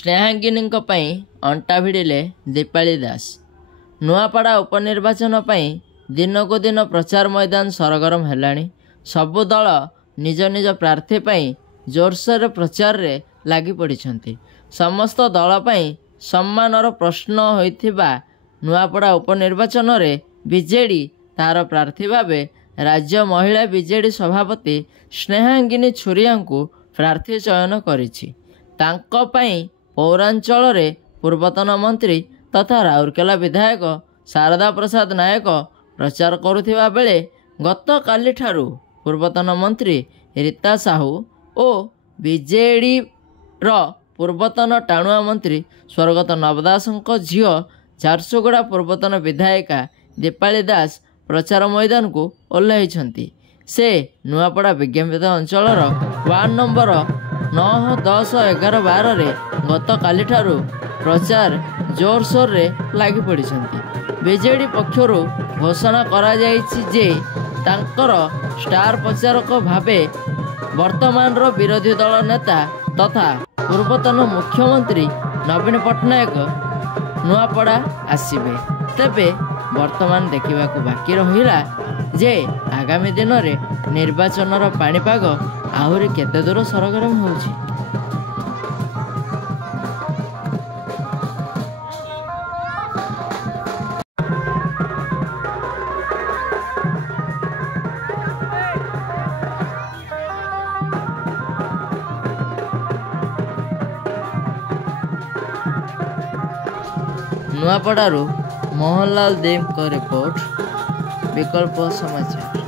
स्नेहांगिनी अंटा भिड़िले दीपाली दास। नुआपड़ा उपनिर्वाचन दिन को दिन प्रचार मैदान सरगरम है। सबु दल निज निज प्रार्थी जोरसोर प्रचार रे लगी पड़ी। समस्त दल सम्मानर प्रश्न होइथिबा नुआपड़ा उपनिर्वाचन रे बीजेडी तार प्रार्थी भावे राज्य महिला बीजेडी सभापति स्नेहांगिनी छुरिया को प्रार्थी चयन करिछि। तांको पई पौरांचल रे पूर्वतन मंत्री तथा राउरकेला विधायक शारदा प्रसाद नायक प्रचार करुथिबा बेले गत काली ठारू पूर्वतन मंत्री रीता साहू और बीजेडी रो पूर्वतन टाणुआ मंत्री स्वर्गत नवदासଙ୍କ झियो झारसुगुड़ा पूर्वतन विधायिका दीपाली दास प्रचार मैदान को ओह्लैछंती। से नुआपड़ा विज्ञापित अंचल वार्ड नंबर 9, 10, 11, 12 रे गत काली ठारू प्रचार जोरसोर रे लगी पड़ी। बीजेडी पक्षर घोषणा करा जायछि जे तांकर स्टार प्रचारक भावे वर्तमान रो विरोधी दल नेता तथा पूर्वतन मुख्यमंत्री नवीन पट्टनायक नुआपड़ा आसिबे। तेबे वर्तमान देखा बाकी रहिला जे आगामी दिन में निर्वाचन पाणीपाग आहरी केते दूर सरगरम होउछि। नुआपड़ारू मोहनलाल देव को रिपोर्ट, विकल्प समाचार।